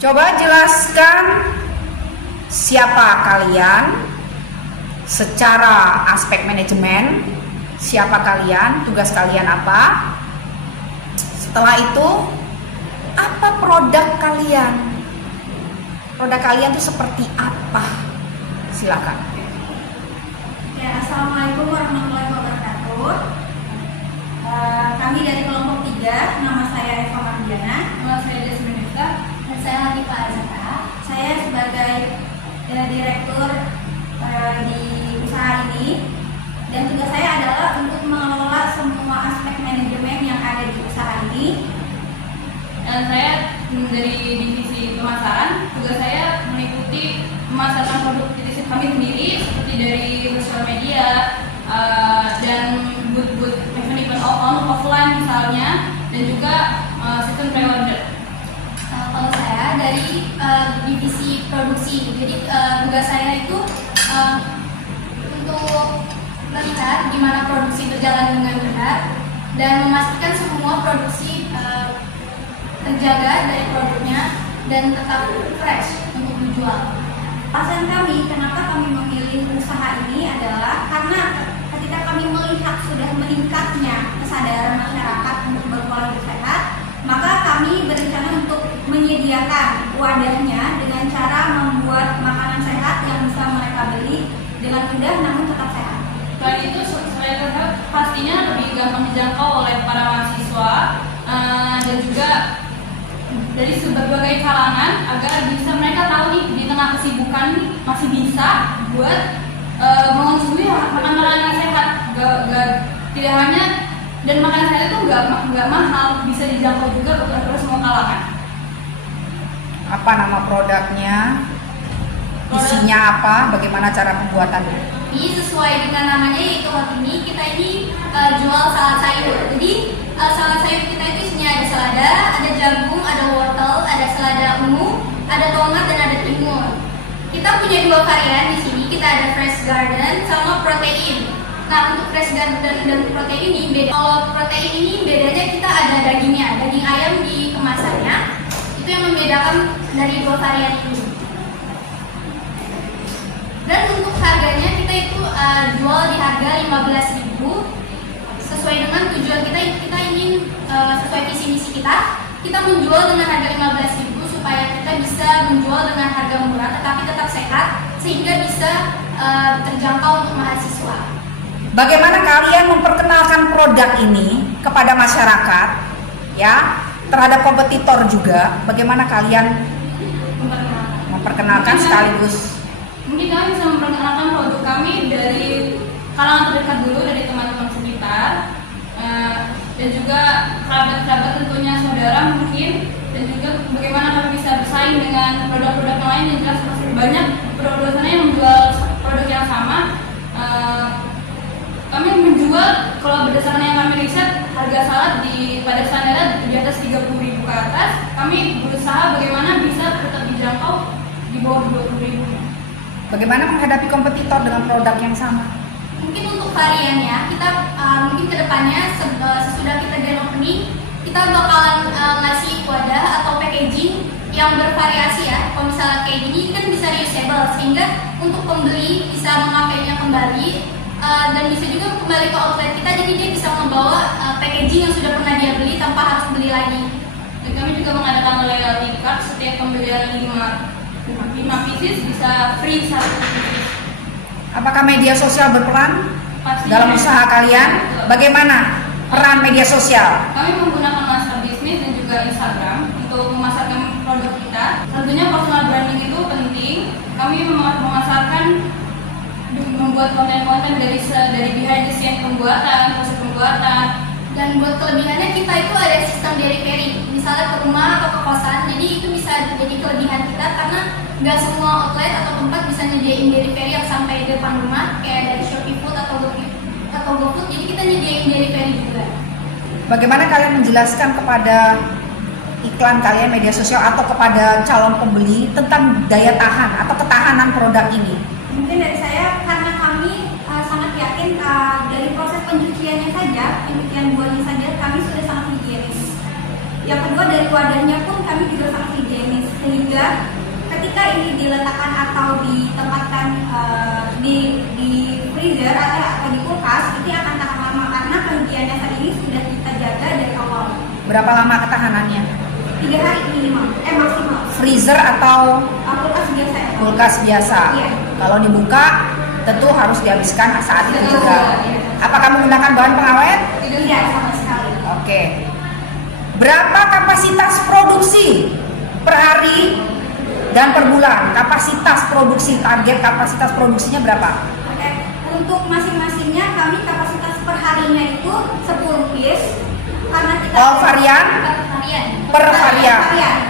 Coba jelaskan siapa kalian secara aspek manajemen, siapa kalian, tugas kalian apa. Setelah itu, apa produk kalian? Produk kalian itu seperti apa? Silakan. Ya, Assalamualaikum warahmatullahi wabarakatuh. Kami dari kelompok 3, nama saya Eva Mardiana, nama saya Desminita, dan saya Latifah Azhara. Saya sebagai direktur di usaha ini, dan tugas saya adalah untuk mengelola semua aspek manajemen yang ada di usaha ini. Dan saya dari divisi pemasaran, tugas saya meliputi memasarkan produk divisi kami sendiri seperti dari sosial media dan booth event offline misalnya, dan juga sistem pre-order. Kalau saya dari divisi produksi, jadi tugas saya itu untuk melihat gimana produksi berjalan dengan benar dan memastikan semua produksi terjaga dari produknya dan tetap fresh untuk dijual. Alasan kami kenapa kami memilih usaha ini adalah karena ketika kami melihat sudah meningkatnya kesadaran masyarakat untuk berpola hidup sehat, maka kami berencana untuk menyediakan wadahnya dengan cara membuat makanan sehat yang bisa mereka beli dengan mudah namun tetap sehat. Selain itu, selain sehat, pastinya lebih gampang dijangkau oleh para mahasiswa dan juga dari berbagai kalangan, agar bisa mereka tahu nih di tengah kesibukan masih bisa buat mengonsumsi makanan yang sehat. Tidak hanya, dan makanan sehat itu nggak mahal, bisa dijangkau juga untuk semua kalangan. Apa nama produknya? Isinya apa? Bagaimana cara pembuatannya? Ini sesuai dengan namanya, yaitu Hotimi. Kita ini jual salad sayur. Jadi salad sayur kita itu isinya ada selada, ada jagung, ada wortel, ada selada ungu, ada tomat, dan ada timun. Kita punya 2 varian di sini. Kita ada fresh garden sama protein. Nah, untuk fresh garden dan protein ini beda. Kalau protein ini bedanya kita ada dagingnya, daging ayam di kemasannya. Itu yang membedakan dari 2 varian ini. Dan untuk harganya kita itu jual di harga 15.000 sesuai dengan tujuan kita. Kita ingin sesuai visi misi kita menjual dengan harga 15.000 supaya kita bisa menjual dengan harga murah tetapi tetap sehat sehingga bisa terjangkau untuk mahasiswa. Bagaimana kalian memperkenalkan produk ini kepada masyarakat, ya, terhadap kompetitor juga? Bagaimana kalian memperkenalkan sekaligus? Mungkin kami bisa memperkenalkan produk kami dari kalangan terdekat dulu, dari teman-teman sekitar, dan juga kerabat-kerabat, tentunya saudara mungkin, dan juga bagaimana kami bisa bersaing dengan produk-produk yang lain. Yang jelas banyak produk-produk sana yang menjual produk yang sama. Kami menjual, kalau berdasarkan yang kami riset, harga salad pada standarnya di atas 30.000 ke atas. Kami berusaha bagaimana bisa tetap dijangkau di bawah 20.000. Bagaimana menghadapi kompetitor dengan produk yang sama? Mungkin untuk variannya, kita mungkin kedepannya sesudah kita grand opening, kita bakalan ngasih wadah atau packaging yang bervariasi ya. Kalau misalnya kayak gini kan bisa reusable, sehingga untuk pembeli bisa memakainya kembali dan bisa juga kembali ke outlet kita. Jadi dia bisa membawa packaging yang sudah pernah dia beli tanpa harus beli lagi. Dan kami juga mengadakan loyalty card. Setiap pembelian 5 pieces bisa free 1 pieces. Apakah media sosial berperan Pastinya dalam usaha kalian? Bagaimana peran media sosial? Kami menggunakan master bisnis dan juga Instagram untuk memasarkan produk kita. Tentunya personal branding itu penting. Kami memasarkan, membuat konten-konten dari behind the scene pembuatan, proses pembuatan. Dan buat kelebihannya kita itu ada sistem delivery, misalnya ke rumah atau ke kosan. Jadi itu bisa jadi kelebihan kita karena nggak semua outlet atau tempat bisa nyediain delivery yang sampai di depan rumah kayak dari Shopee Food atau GoFood. Jadi kita nyediain delivery juga. Bagaimana kalian menjelaskan kepada iklan kalian media sosial atau kepada calon pembeli tentang daya tahan atau ketahanan produk ini? Mungkin dari saya, karena kami sangat yakin dari proses pencuciannya saja, pencucian buahnya saja kami sudah sangat higienis. Yang kedua dari wadahnya pun kami juga sangat higienis, sehingga ketika ini diletakkan atau ditempatkan di freezer atau di kulkas, itu akan tahan lama karena pengujiannya saat ini sudah kita jaga dari awal. Berapa lama ketahanannya? 3 hari minimal, maksimal. Freezer atau Kulkas biasa ya. kulkas biasa? Iya. Kalau dibuka tentu harus dihabiskan saat itu Betul, juga. iya. Apakah menggunakan bahan pengawet? Tidak sama sekali. Oke. Berapa kapasitas produksi per hari dan per bulan? Kapasitas produksi, target kapasitas produksinya berapa? Oke, untuk masing-masingnya kami kapasitas per harinya itu 10 piece karena kita All varian? varian. Per varian.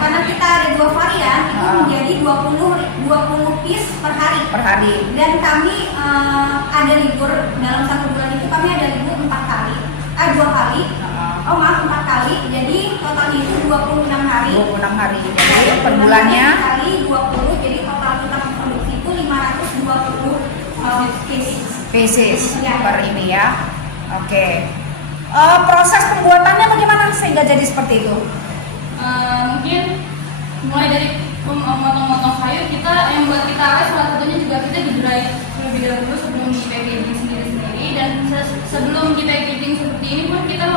Karena kita ada 2 varian itu Ah. menjadi 20 piece per hari. Per hari. Dan kami ada libur dalam 1 bulan itu kami ada libur 4 kali. 2 kali. Oh maaf 4 kali. Jadi totalnya itu 26 hari. 26 hari. Jadi per bulannya Kali 20, jadi total kita memproduksi itu 520 piece. pieces Ya. per ini ya. Oke. Proses pembuatannya bagaimana sehingga jadi seperti itu? Mungkin mulai dari memotong-motong sayur, kita yang buat kita awet salah satunya juga kita di-dry terlebih dahulu sebelum di packaging sendiri-sendiri, dan sebelum di packaging seperti ini pun kita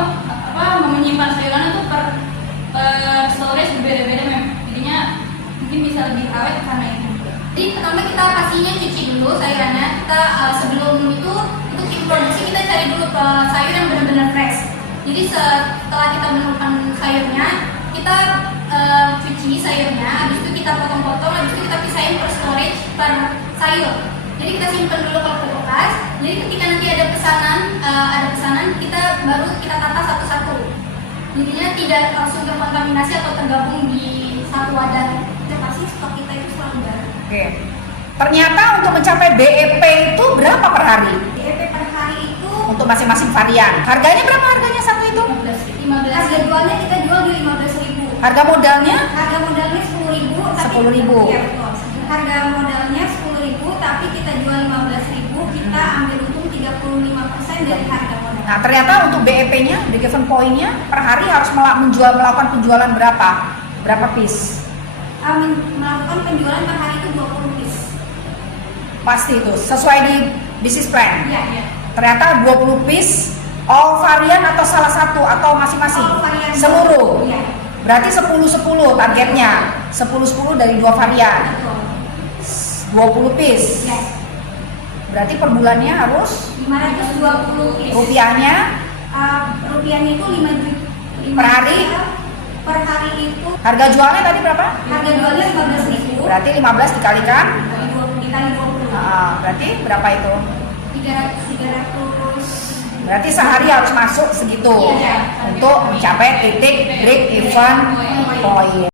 menyimpan sayuran itu per storage berbeda-beda memang, jadinya mungkin bisa lebih awet karena itu. Jadi pertama kita pastinya cuci dulu sayurannya. Kita sebelum itu untuk tim produksi kita cari dulu sayur yang benar-benar fresh. Jadi setelah kita menemukan sayurnya, kita cuci sayurnya, habis itu kita potong-potong, habis itu kita pisahin per storage per sayur. Jadi kita simpan dulu ke kulkas. Jadi ketika nanti ada pesanan, kita baru kita tata satu-satu. Jadinya tidak langsung terkontaminasi atau tergabung di satu wadah. Kita pasti stok kita itu selalu baru. Oke. Ternyata untuk mencapai BEP itu berapa per hari? BEP per hari itu Untuk masing-masing varian. Harganya berapa harganya satu itu? 15. Harga jualnya kita jual di 15.000. Harga modalnya? Harga modalnya 10.000. 10.000. Iya betul. Harga modalnya 10.000, tapi kita jual 15.000. Kita ambil untung 35% dari harga modal. Nah, ternyata untuk BEP-nya, break-even point-nya per hari harus melakukan penjualan berapa? Berapa piece? Melakukan penjualan per hari itu 20 piece. Pasti itu, sesuai di business plan. Iya, iya. Ternyata 20 piece, all varian atau salah satu atau masing-masing? All varian. Seluruh. Iya. Berarti 10-10 targetnya. 10-10 dari 2 varian. Betul. 20 piece. Iya. Berarti per bulannya harus 520 piece. rupiahnya Rupiahnya itu 5 juta. Per hari? Per hari itu harga jualnya tadi berapa? harga jualnya 15.000. Berarti 15 dikalikan. Dikali 20. Berarti berapa itu? 300. Berarti sehari harus masuk segitu Iya. untuk mencapai titik break even point.